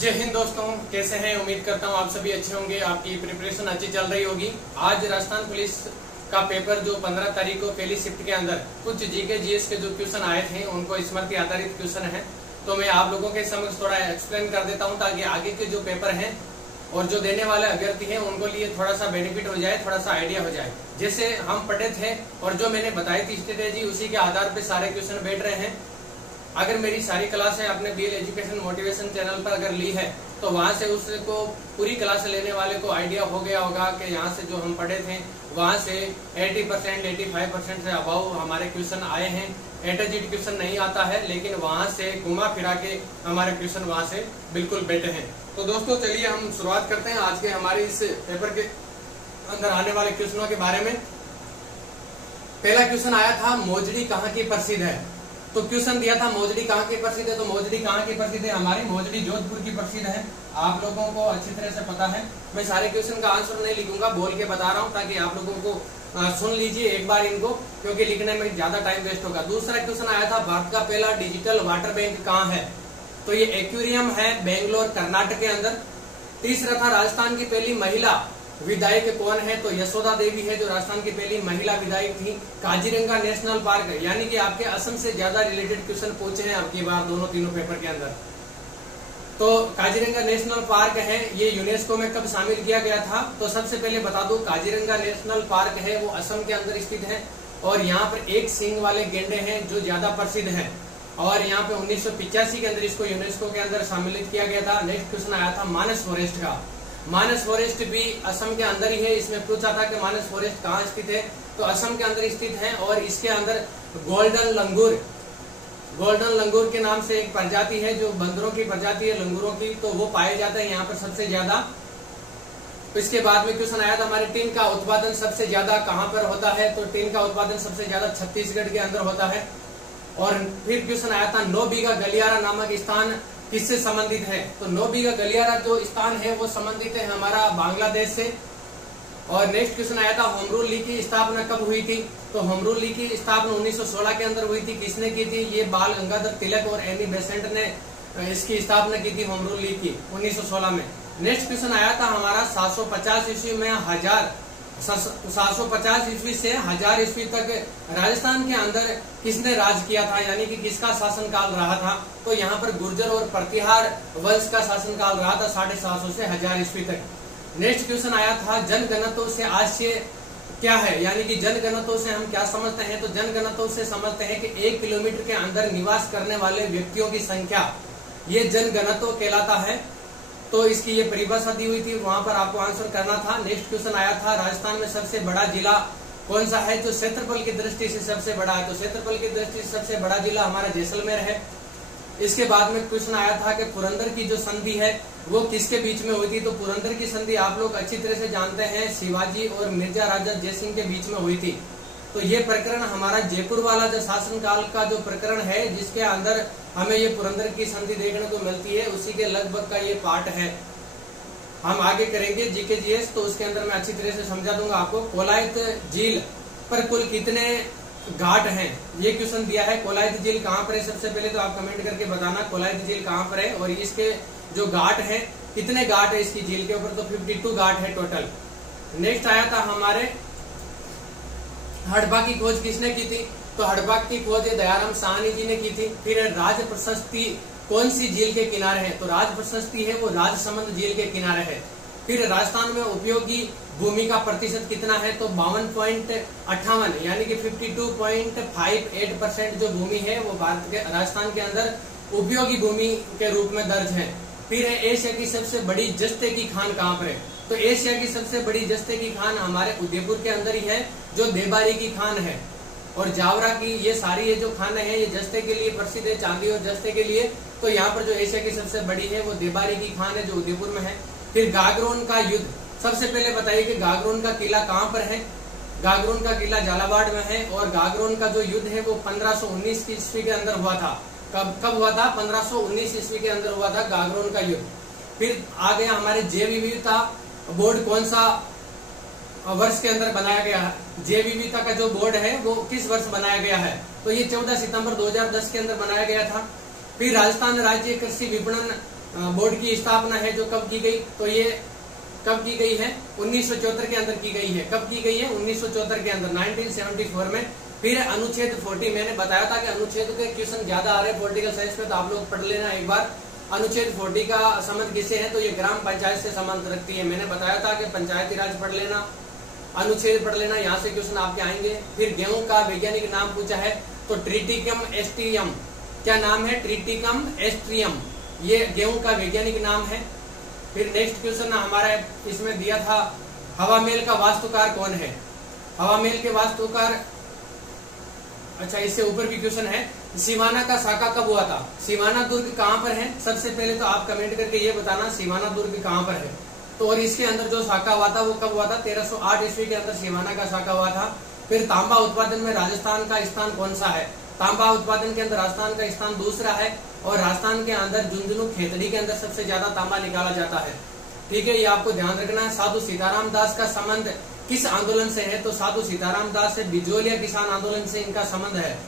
जय हिंद दोस्तों, कैसे हैं? उम्मीद करता हूं आप सभी अच्छे होंगे। आपकी प्रिपरेशन अच्छी चल रही होगी। आज राजस्थान पुलिस का पेपर जो 15 तारीख को पहली शिफ्ट के अंदर कुछ जीके जीएस के जो क्वेश्चन आए थे उनको स्मृति आधारित क्वेश्चन है, तो मैं आप लोगों के समक्ष थोड़ा एक्सप्लेन कर देता हूं ताकि आगे के जो पेपर हैं और जो देने वाले अभ्यर्थी हैं उनको लिए थोड़ा सा बेनिफिट हो जाए, थोड़ा सा आइडिया हो जाए। जैसे हम पढ़े थे और जो मैंने बताई थी स्ट्रेटेजी, उसी के आधार पर सारे क्वेश्चन बैठ रहे हैं। अगर मेरी सारी क्लासें आपने बीएल एजुकेशन मोटिवेशन चैनल पर अगर ली है तो वहां से उसको पूरी क्लास लेने वाले को आइडिया हो गया होगा कि यहाँ से जो हम पढ़े थे वहां से 80% 85% से अबाव हमारे क्वेश्चन आए हैं। एटोजिट क्वेश्चन नहीं आता है, लेकिन वहां से घुमा फिरा के हमारे क्वेश्चन वहां से बिल्कुल बैठे हैं। तो दोस्तों चलिए हम शुरुआत करते हैं आज के हमारे इस पेपर के अंदर आने वाले क्वेश्चनों के बारे में। पहला क्वेश्चन आया था, मोजड़ी कहाँ की प्रसिद्ध है? तो क्वेश्चन दिया था मोजड़ी कहाँ की प्रसिद्ध है। तो मोजड़ी कहाँ की प्रसिद्ध है? हमारी मोजड़ी जोधपुर की प्रसिद्ध है। आप लोगों को अच्छी तरह से पता है। मैं सारे क्वेश्चन का आंसर नहीं लिखूंगा, बोल के बता रहा हूँ ताकि आप लोगों को सुन लीजिए एक बार इनको, क्योंकि लिखने में ज्यादा टाइम वेस्ट होगा। दूसरा क्वेश्चन आया था, भारत का पहला डिजिटल वाटर बैंक कहाँ है? तो ये एक्वेरियम है बेंगलोर कर्नाटक के अंदर। तीसरा था, राजस्थान की पहली महिला विधायक कौन है? तो यशोदा देवी है जो राजस्थान की पहली महिला विधायक थी। काजीरंगा नेशनल पार्क है, यानी कि आपके असम से ज्यादा रिलेटेड क्वेश्चन पूछे हैं अब की बार दोनों तीनों पेपर के अंदर। तो काजीरंगा नेशनल पार्क है, ये यूनेस्को में कब शामिल किया गया था? तो सबसे पहले बता दूं, काजीरंगा नेशनल पार्क है वो असम के अंदर स्थित है और यहाँ पर एक सींग वाले गेंडे हैं जो ज्यादा प्रसिद्ध है। और यहाँ पे 1985 के अंदर इसको यूनेस्को के अंदर सम्मिलित किया गया था। नेक्स्ट क्वेश्चन आया था मानस फॉरेस्ट का। मानस फॉरेस्ट भी असम के अंदर ही है। इसमें पूछा था कि मानस फॉरेस्ट कहाँ स्थित है, तो असम के अंदर स्थित है। और इसके अंदर गोल्डन लंगूर के नाम से एक प्रजाति है जो बंदरों की प्रजाति है, लंगूरों की, तो वो पाए जाते हैं यहाँ पर सबसे ज्यादा। इसके बाद में क्वेश्चन आया था, हमारे टिन का उत्पादन सबसे ज्यादा कहाँ पर होता है? तो टिन का उत्पादन सबसे ज्यादा छत्तीसगढ़ के अंदर होता है। और फिर क्वेश्चन आया था, 9 बीघा गलियारा नामक स्थान किससे संबंधित है? तो 9 बीघा गलियारा जो स्थान है वो संबंधित है हमारा बांग्लादेश से। और नेक्स्ट क्वेश्चन आया था, होम रूल लीग की स्थापना कब हुई थी? तो होम रूल लीग की स्थापना 1916 के अंदर हुई थी। किसने की थी? ये बाल गंगाधर तिलक और एनी बेसेंट ने इसकी स्थापना की थी होम रूल लीग की 1916 में। नेक्स्ट क्वेश्चन आया था हमारा, 750 ईस्वी में 750 ईस्वी से 1000 ईस्वी तक राजस्थान के अंदर किसने राज किया था, यानी कि किसका शासनकाल रहा था? तो यहाँ पर गुर्जर और प्रतिहार वंश का शासनकाल रहा था 750 से 1000 ईस्वी तक। नेक्स्ट क्वेश्चन आया था, जनगणतों से आशय क्या है, यानी कि जनगणतों से हम क्या समझते हैं? तो जनगणतों से समझते हैं कि 1 किलोमीटर के अंदर निवास करने वाले व्यक्तियों की संख्या, ये जनगणतों कहलाता है। तो इसकी ये परिभाषा दी हुई थी, वहां पर आपको आंसर करना था। नेक्स्ट क्वेश्चन आया था, राजस्थान में सबसे बड़ा जिला कौन सा है जो क्षेत्रफल की दृष्टि से सबसे बड़ा है? तो क्षेत्रफल की दृष्टि से सबसे बड़ा जिला हमारा जैसलमेर है। इसके बाद में क्वेश्चन आया था कि पुरंदर की जो संधि है वो किसके बीच में हुई थी? तो पुरंदर की संधि आप लोग अच्छी तरह से जानते हैं, शिवाजी और मिर्जा राजा जयसिंह के बीच में हुई थी। तो ये प्रकरण हमारा जयपुर वाला जो शासनकाल का जो प्रकरण है जिसके अंदर हमें ये पुरंदर की संधि देखने को मिलती है, उसी के लगभग का ये पार्ट है। हम आगे करेंगे जीके जीएस, तो उसके अंदर मैं अच्छी तरह से समझा दूंगा आपको। कोलायत झील पर कुल कितने घाट हैं? ये क्वेश्चन दिया है। कोलायत झील कहाँ पर है? सबसे पहले तो आप कमेंट करके बताना कोलायत झील कहाँ पर है और इसके जो घाट है कितने घाट है इसकी झील के ऊपर? तो 52 घाट है टोटल। नेक्स्ट आया था हमारे, हड़प्पा की खोज किसने की थी? तो हड़प्पा की खोज दयाराम साहनी जी ने की थी। फिर राज प्रशस्ति कौन सी झील के किनारे है? तो राज प्रशस्ति है वो राजसमंद झील के किनारे है। फिर राजस्थान में उपयोगी भूमि का प्रतिशत कितना है? तो 52.58 यानी कि 52.58% जो भूमि है वो भारत के राजस्थान के अंदर उपयोगी भूमि के रूप में दर्ज है। फिर है, एशिया की सबसे बड़ी जस्ते की खान कहाँ पर है? तो एशिया की सबसे बड़ी जस्ते की खान हमारे उदयपुर के अंदर ही है जो देबारी की खान है। और जावरा की, ये सारी ये जो खानें हैं ये जस्ते के लिए प्रसिद्ध है, चांदी और जस्ते के लिए। तो यहाँ पर जो एशिया की सबसे बड़ी है वो देबारी की खान है जो उदयपुर में है। फिर गागरोन का युद्ध, सबसे पहले बताइए कि गागरोन का किला कहाँ पर है? गागरोन का किला झालावाड़ में है। और गागरोन का जो युद्ध है वो 1519 ईस्वी के अंदर हुआ था। कब हुआ था? 1519 ईस्वी के अंदर हुआ था गागरोन का युद्ध। फिर आ गया हमारे जैव विविधता बोर्ड कौन सा वर्ष के अंदर बनाया गया है? जैव विविधता का जो बोर्ड है वो किस वर्ष बनाया गया है? तो ये 14 सितंबर 2010 के अंदर बनाया गया था। फिर राजस्थान राज्य कृषि विपणन बोर्ड की स्थापना है जो कब की गई, तो ये कब की गई है 1974 के अंदर की गई है। कब की गई है 1974 के अंदर 1974 में। फिर अनुच्छेद 40, मैंने बताया था कि अनुच्छेद के क्वेश्चन ज्यादा आ रहे हैं पॉलिटिकल साइंस में, तो आप लोग पढ़ लेना एक बार। अनुच्छेद 40 का संबंध किससे है, तो ये ग्राम पंचायत से संबंध रखती है। मैंने बताया था कि पंचायती राज पढ़ लेना, अनुच्छेद पढ़ लेना, यहाँ से क्वेश्चन आपके आएंगे। फिर गेहूं का वैज्ञानिक नाम पूछा है, तो ट्रिटिकम एस्ट्रियम। क्या नाम है, ट्रिटिकम एस्ट्रियम, ये गेहूं का वैज्ञानिक नाम है। फिर नेक्स्ट क्वेश्चन हमारा इसमें दिया था, हवा महल का वास्तुकार कौन है। हवा महल के वास्तुकार, अच्छा इससे ऊपर भी क्वेश्चन है, सिवाना का साका कब हुआ था। सिवाना दुर्ग कहाँ पर है, सबसे पहले तो आप कमेंट करके ये बताना सिवाना दुर्ग कहाँ पर है। तो और इसके अंदर जो साका हुआ था वो कब हुआ था, 1308 ईस्वी के अंदर सिवाना का साका हुआ था। फिर तांबा उत्पादन में राजस्थान का स्थान कौन सा है। तांबा उत्पादन के अंदर राजस्थान का स्थान दूसरा है, और राजस्थान के अंदर झुंझुनू खेतड़ी के अंदर सबसे ज्यादा तांबा निकाला जाता है। ठीक है, ये आपको ध्यान रखना है। साधु सीताराम दास का संबंध किस आंदोलन से है, तो साधु सीताराम दास से बिजोलिया किसान आंदोलन से इनका संबंध है।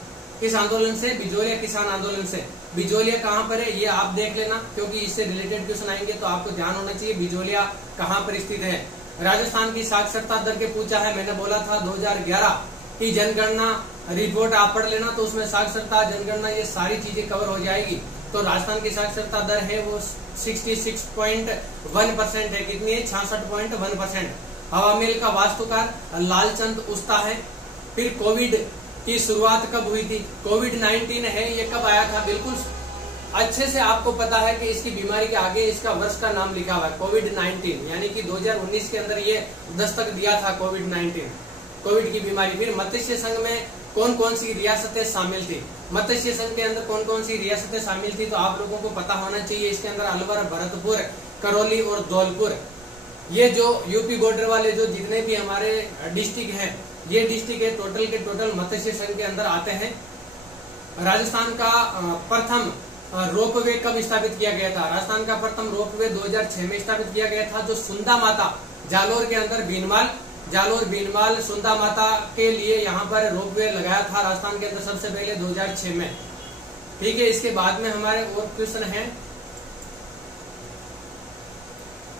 किस आंदोलन से, बिजोलिया किसान आंदोलन से। बिजोलिया कहाँ पर है ये आप देख लेना, क्योंकि इससे रिलेटेड क्वेश्चन आएंगे, तो आपको ध्यान होना चाहिए बिजोलिया कहाँ पर स्थित है। राजस्थान की साक्षरता दर के पूछा है, मैंने बोला था 2011 की जनगणना रिपोर्ट आप पढ़ लेना, तो उसमें साक्षरता, जनगणना, ये सारी चीजें कवर हो जाएगी। तो राजस्थान की साक्षरता दर है वो 66.1% है। कितनी है, 66.1%। हवा महल का वास्तुकार लालचंद उस्ता है। फिर कोविड की शुरुआत कब हुई थी, कोविड-19 है, ये कब आया था, बिल्कुल अच्छे से आपको पता है कि इसकी बीमारी के आगे इसका वर्ष का नाम लिखा हुआ है, कोविड-19, यानी कि 2019 के अंदर ये दस्तक दिया था कोविड-19, कोविड की बीमारी। फिर मत्स्य संघ में कौन कौन सी रियासतें शामिल थी, मत्स्य संघ के अंदर कौन कौन सी रियासतें शामिल थी, तो आप लोगों को पता होना चाहिए। इसके अंदर अलवर, भरतपुर, करौली और धौलपुर, ये जो यूपी बॉर्डर वाले जो जितने भी हमारे डिस्ट्रिक्ट हैं, ये डिस्ट्रिक्ट है टोटल के टोटल मत्स्य संघ के अंदर आते हैं। राजस्थान का प्रथम रोपवे कब स्थापित किया गया था, राजस्थान का प्रथम रोपवे 2006 में स्थापित किया गया था, जो सुंदा माता जालोर के अंदर भीनमाल, जालोर भीनमाल सुंदा माता के लिए यहाँ पर रोपवे लगाया था राजस्थान के अंदर सबसे पहले 2006 में। ठीक है, इसके बाद में हमारे और क्वेश्चन है,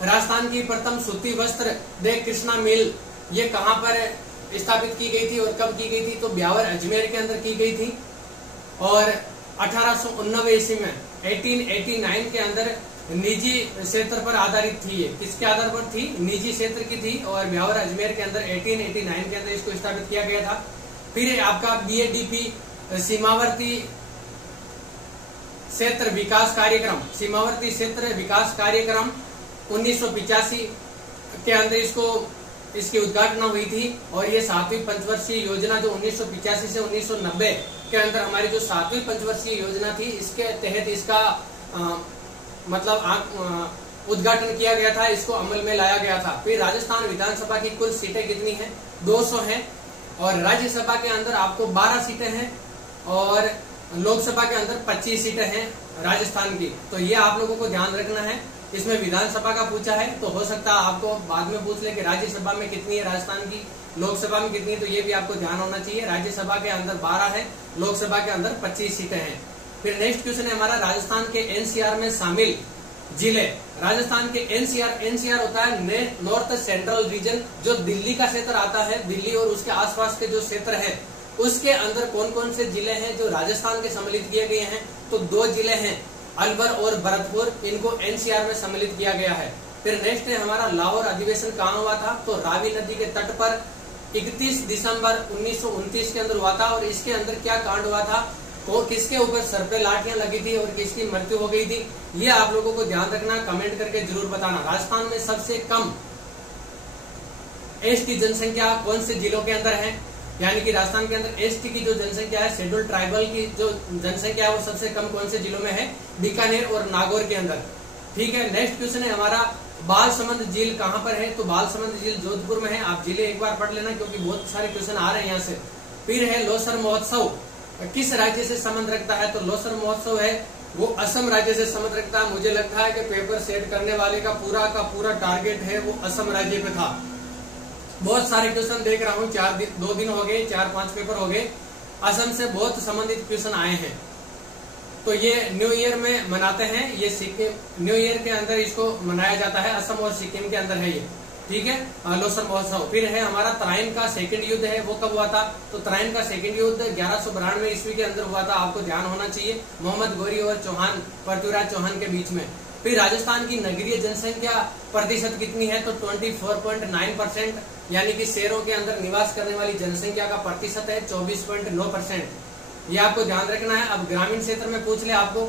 राजस्थान की प्रथम सूती वस्त्र दे कृष्णा मिल ये कहां पर स्थापित की गई थी और कब की गई थी, तो ब्यावर अजमेर के अंदर की गई थी। और 1889 ईस्वी में 1889 के अंदर निजी क्षेत्र पर आधारित थी। ये किसके आधार पर थी, निजी क्षेत्र की थी, और ब्यावर अजमेर के अंदर 1889 के अंदर इसको स्थापित किया गया था। फिर आपका BADP सीमावर्ती क्षेत्र विकास कार्यक्रम, सीमावर्ती क्षेत्र विकास कार्यक्रम 1985 के अंदर इसकी उद्घाटन हुई थी। और ये 7वीं पंचवर्षीय योजना जो 1985 से 1990 के अंदर हमारी जो 7वीं पंचवर्षीय योजना थी, इसके तहत इसका उद्घाटन किया गया था, इसको अमल में लाया गया था। फिर राजस्थान विधानसभा की कुल सीटें कितनी हैं, 200 हैं, और राज्यसभा के अंदर आपको 12 सीटें हैं, और लोकसभा के अंदर 25 सीटें हैं राजस्थान की। तो ये आप लोगों को ध्यान रखना है। इसमें विधानसभा का पूछा है, तो हो सकता है आपको बाद में पूछ ले कि राज्यसभा में कितनी है राजस्थान की, लोकसभा में कितनी है, तो ये भी आपको ध्यान होना चाहिए। राज्यसभा के अंदर 12 है, लोकसभा के अंदर 25 सीटें हैं। फिर नेक्स्ट क्वेश्चन है हमारा, राजस्थान के NCR में शामिल जिले। राजस्थान के NCR होता है नॉर्थ सेंट्रल रीजन, जो दिल्ली का क्षेत्र आता है, दिल्ली और उसके आसपास के जो क्षेत्र है उसके अंदर कौन कौन से जिले हैं जो राजस्थान के सम्मिलित किए गए हैं, तो 2 जिले हैं, अलवर और भरतपुर, इनको NCR में सम्मिलित किया गया है। फिर नेक्स्ट है हमारा, लाहौर अधिवेशन कहाँ हुआ था, तो रावी नदी के तट पर 31 दिसंबर 1929 के अंदर हुआ था। और इसके अंदर क्या कांड हुआ था, और किसके ऊपर सर पे लाठियां लगी थी और किसकी मृत्यु हो गई थी, ये आप लोगों को ध्यान रखना, कमेंट करके जरूर बताना। राजस्थान में सबसे कम एसटी जनसंख्या कौन से जिलों के अंदर है, यानी कि राजस्थान के अंदर एसटी की जो जनसंख्या है, शेड्यूल ट्राइबल की जो जनसंख्या है, वो सबसे कम कौन से जिलों में है, बीकानेर और नागौर के अंदर। ठीक है, नेक्स्ट क्वेश्चन है हमारा, बालसमंद झील कहाँ पर है, तो बालसमंद झील जोधपुर में है। आप जिले एक बार पढ़ लेना, क्योंकि बहुत सारे क्वेश्चन आ रहे हैं यहाँ से। फिर है लोसर महोत्सव किस राज्य से संबंध रखता है, तो लोसर महोत्सव है वो असम राज्य से संबंध रखता है। मुझे लगता है कि पेपर सेट करने वाले का पूरा टारगेट है वो असम राज्य पे था। बहुत सारे क्वेश्चन देख रहा हूँ, 2 दिन हो गए, 4-5 पेपर हो गए, असम से बहुत संबंधित क्वेश्चन आए हैं। तो ये न्यू ईयर में मनाते हैं, ये सिक्किम न्यू ईयर के अंदर इसको मनाया जाता है, असम और सिक्किम के अंदर है ये, ठीक है, लोसर महोत्सव। फिर है हमारा तराइन का सेकंड युद्ध है, वो कब हुआ था? तो तराइन का सेकंड युद्ध 1192 ईस्वी के अंदर हुआ था, आपको ध्यान होना चाहिए, मोहम्मद गौरी और चौहान, पृथ्वीराज चौहान के बीच में। फिर राजस्थान की नगरीय जनसंख्या प्रतिशत कितनी है? तो 24.9%, यानी कि शहरों के अंदर निवास करने वाली जनसंख्या का प्रतिशत है 24.9%। ये आपको ध्यान रखना है। अब ग्रामीण क्षेत्र में पूछ ले आपको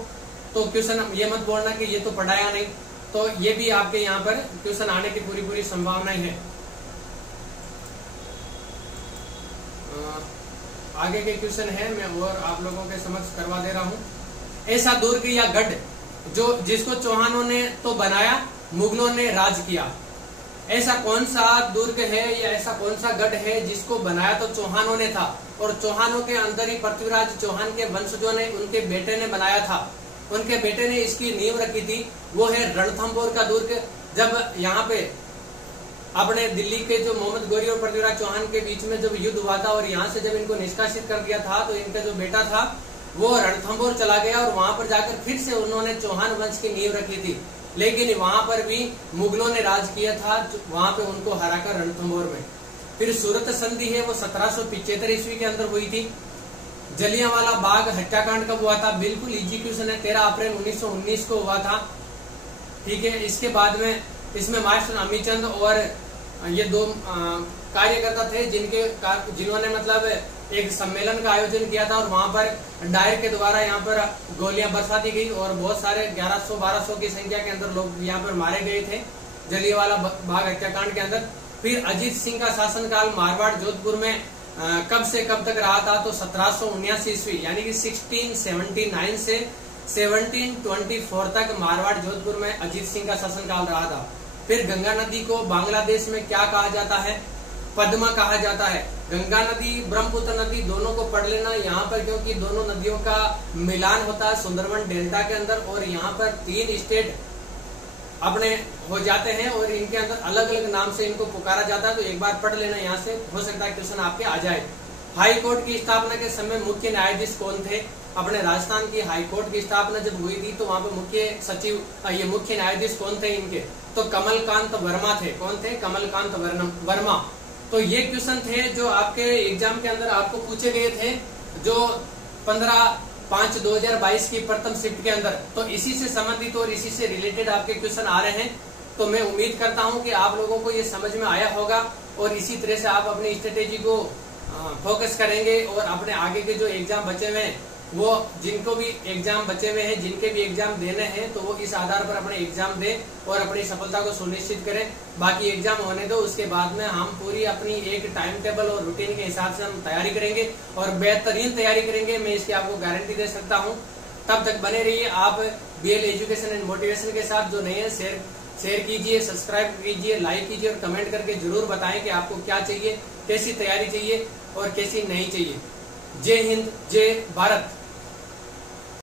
तो क्वेश्चन ये मत बोलना कि ये तो पढ़ाया नहीं, तो ये भी आपके यहाँ पर क्वेश्चन आने की पूरी संभावनाएं है। आगे के क्वेश्चन है, मैं और आप लोगों के समक्ष करवा दे रहा हूँ। ऐसा दुर्ग या गढ़ जो जिसको चौहानों ने तो बनाया, मुगलों ने राज किया, ऐसा कौन सा दुर्ग है या ऐसा कौन सा गढ़ है जिसको बनाया तो चौहानों ने था, और चौहानों के अंदर ही पृथ्वीराज चौहान के वंशजों ने, उनके बेटे ने बनाया था, उनके बेटे ने इसकी नींव रखी थी, वो है रणथंभौर का दुर्ग। जब यहाँ पे अपने दिल्ली के जो मोहम्मद गौरी और पृथ्वीराज चौहान के बीच में जब युद्ध हुआ था और यहाँ से जब इनको निष्कासित कर दिया था, तो इनका जो बेटा था वो रणथंभौर चला गया और वहां पर जाकर फिर से उन्होंने चौहान वंश की नींव रखी थी, लेकिन वहां पर भी मुगलों ने राज किया था, वहां पे उनको हराकर रणथंभौर में। फिर सूरत संधि है, वो 1775 ईस्वी के अंदर हुई थी। जलियांवाला बाग हत्याकांड कब हुआ था? बिल्कुल इजी क्वेश्चन है, 13 अप्रैल 1919 को हुआ था, ठीक है। इसके बाद में इसमें मास्टर अमीचंद और ये दो कार्यकर्ता थे जिन्होंने मतलब एक सम्मेलन का आयोजन किया था और वहां पर डायर के द्वारा यहाँ पर गोलियां बरसा दी गई और बहुत सारे 1100-1200 की संख्या के अंदर लोग यहाँ पर मारे गए थे जलियांवाला बाग हत्याकांड के अंदर। फिर अजीत सिंह का शासनकाल मारवाड़ जोधपुर में कब से कब तक रहा था? तो 1779 ईस्वी, यानी कि 1679 से 1724 तक मारवाड़ जोधपुर में अजीत सिंह का शासनकाल रहा था। फिर गंगा नदी को बांग्लादेश में क्या कहा जाता है? पद्मा कहा जाता है। गंगा नदी, ब्रह्मपुत्र नदी दोनों को पढ़ लेना यहाँ पर, क्योंकि दोनों नदियों का मिलान होता है सुंदरवन डेल्टा के अंदर, और यहाँ पर 3 स्टेट अपने हो जाते हैं और इनके अंदर अलग अलग नाम से इनको पुकारा जाता है, तो एक बार पढ़ लेना, यहाँ से हो सकता है क्वेश्चन आपके आ जाए। हाई कोर्ट की स्थापना के समय मुख्य न्यायाधीश कौन थे? अपने राजस्थान की हाई कोर्ट की स्थापना जब हुई थी तो वहां पे मुख्य सचिव, ये मुख्य न्यायाधीश कौन थे इनके? तो कमलकांत वर्मा थे। कौन थे? कमलकांत वर्मा। तो ये क्वेश्चन थे जो आपके एग्जाम के अंदर आपको पूछे गए थे, जो 15/5/2022 की प्रथम शिफ्ट के अंदर। तो इसी से संबंधित और इसी से रिलेटेड आपके क्वेश्चन आ रहे हैं। तो मैं उम्मीद करता हूं कि आप लोगों को ये समझ में आया होगा और इसी तरह से आप अपनी स्ट्रेटेजी को फोकस करेंगे और अपने आगे के जो एग्जाम बचे हुए हैं, वो जिनको भी एग्जाम बचे हुए हैं, जिनके भी एग्जाम देने हैं, तो वो इस आधार पर अपने एग्जाम दें और अपनी सफलता को सुनिश्चित करें। बाकी एग्जाम होने दो, उसके बाद में हम पूरी अपनी एक टाइम टेबल और रूटीन के हिसाब से हम तैयारी करेंगे और बेहतरीन तैयारी करेंगे, मैं इसकी आपको गारंटी दे सकता हूँ। तब तक बने रहिए आप BL एजुकेशन एंड मोटिवेशन के साथ। जो नए हैं शेयर कीजिए, सब्सक्राइब कीजिए, लाइक कीजिए और कमेंट करके जरूर बताएं कि आपको क्या चाहिए, कैसी तैयारी चाहिए और कैसी नहीं चाहिए। जय हिंद, जय भारत।